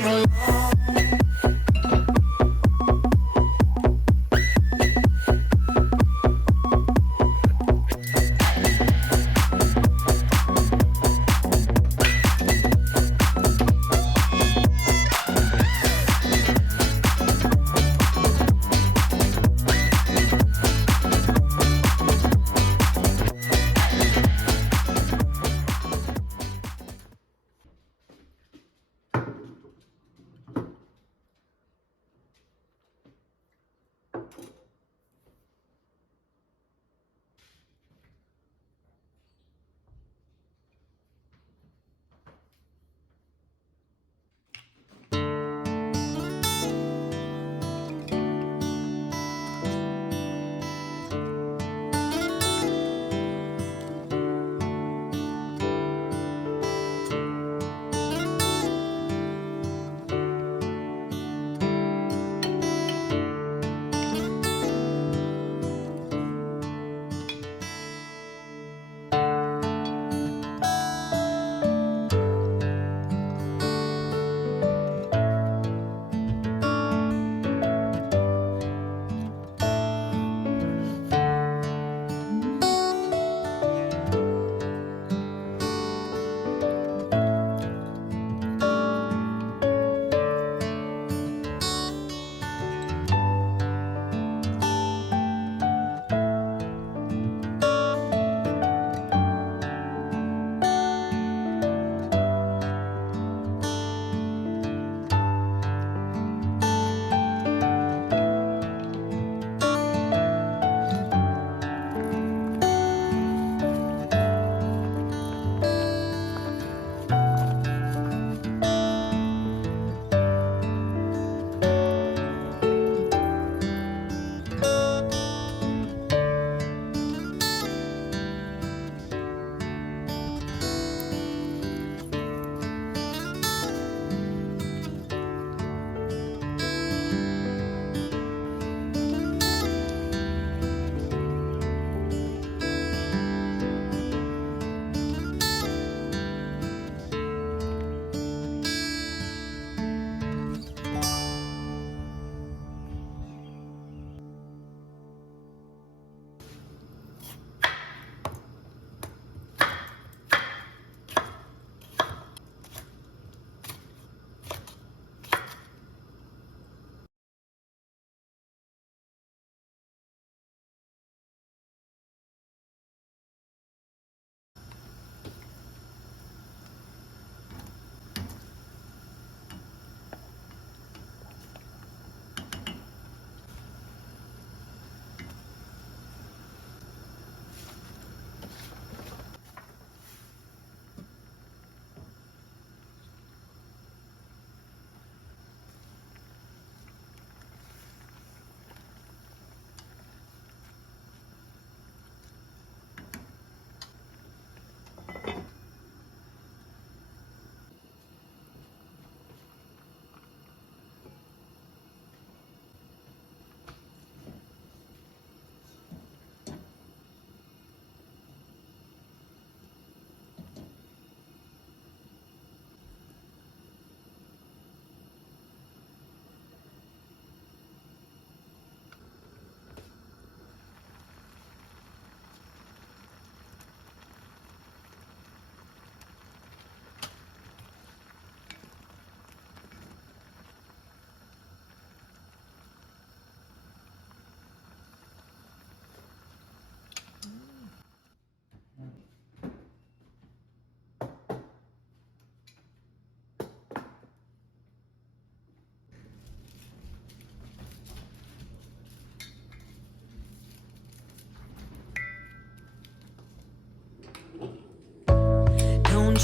came along.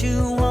You